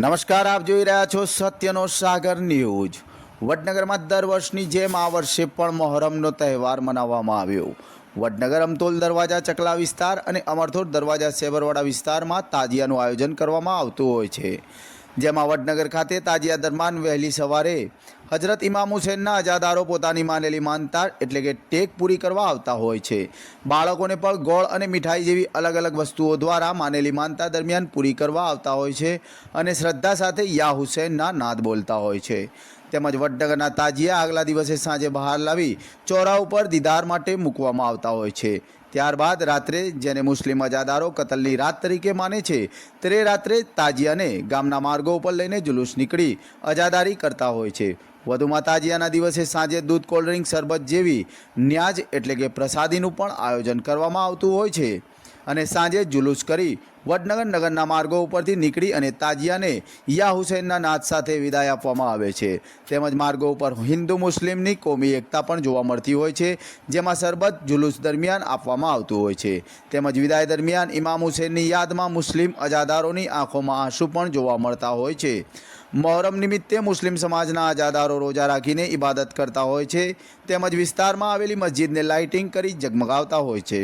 નમસ્કાર, આપ જોઈ રહ્યા છો સત્યનો સાગર ન્યૂઝ। વડનગરમાં દર વર્ષની જેમ આ વર્ષે પણ મહોરમનો તહેવાર મનાવવામાં આવ્યો। વડનગર અમતોલ દરવાજા ચકલા વિસ્તાર અને અમરથોડ દરવાજા સેબરવાડા વિસ્તારમાં તાજિયાનું આયોજન કરવામાં આવતું હોય છે, જેમાં વડનગર ખાતે તાજિયા દરમિયાન વહેલી સવારે હજરત ઇમામ હુસૈનના અજાદારો પોતાની માનેલી માનતા એટલે કે ટેક પૂરી કરવા આવતા હોય છે। બાળકોને પણ ગોળ અને મીઠાઈ જેવી અલગ અલગ વસ્તુઓ દ્વારા માનેલી માનતા દરમિયાન પૂરી કરવા આવતા હોય છે અને શ્રદ્ધા સાથે યા હુસૈનના નાદ બોલતા હોય છે। તેમજ વડનગરના તાજિયા આગલા દિવસે સાંજે બહાર લાવી ચોરા ઉપર દીદાર માટે મૂકવામાં આવતા હોય છે। ત્યારબાદ રાત્રે જેને મુસ્લિમ અજાદારો કતલની રાત તરીકે માને છે તે રાત્રે તાજિયાને ગામના માર્ગો ઉપર લઈને જુલુસ નીકળી અજાદારી કરતા હોય છે। વધુમાં તાજિયાના દિવસે સાંજે દૂધ, કોલ્ડ ડ્રિંક, શરબત જેવી ન્યાજ એટલે કે પ્રસાદીનું પણ આયોજન કરવામાં આવતું હોય છે અને સાંજે જુલુસ કરી વડનગર નગરના માર્ગો ઉપરથી નીકળી અને તાજિયાને યા હુસૈનના નાદ સાથે વિદાય આપવામાં આવે છે। તેમજ માર્ગો ઉપર હિન્દુ મુસ્લિમની કોમી એકતા પણ જોવા મળતી હોય છે, જેમાં શરબત જુલુસ દરમિયાન આપવામાં આવતું હોય છે। તેમજ વિદાય દરમિયાન ઇમામ હુસૈનની યાદમાં મુસ્લિમ અજાદારોની આંખોમાં આંસુ પણ જોવા મળતા હોય છે। મહોરમ નિમિત્તે મુસ્લિમ સમાજના અજાદારો રોજા રાખીને ઇબાદત કરતા હોય છે, તેમજ વિસ્તારમાં આવેલી મસ્જિદને લાઇટિંગ કરી જગમગાવતા હોય છે।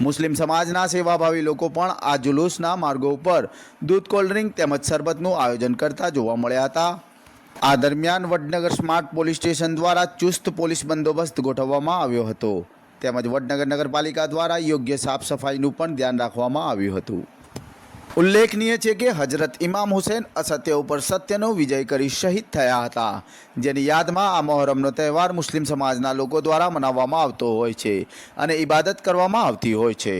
મુસ્લિમ સમાજના સેવાભાવી લોકો પણ આ જુલુસના માર્ગો ઉપર દૂધ, કોલ્ડ ડ્રિંક તેમજ શરબતનું આયોજન કરતા જોવા મળ્યા હતા। આ દરમિયાન વડનગર સ્માર્ટ પોલીસ સ્ટેશન દ્વારા ચુસ્ત પોલીસ બંદોબસ્ત ગોઠવવામાં આવ્યો હતો, તેમજ વડનગર નગરપાલિકા દ્વારા યોગ્ય સાફ સફાઈનું પણ ધ્યાન રાખવામાં આવ્યું હતું। ઉલ્લેખનીય છે કે હજરત ઇમામ હુસૈન અસત્ય ઉપર સત્યનો વિજય કરી શહીદ થયા હતા, જેની યાદમાં આ મહોરમનો તહેવાર મુસ્લિમ સમાજના લોકો દ્વારા મનાવવામાં આવતો હોય છે અને ઇબાદત કરવામાં આવતી હોય છે।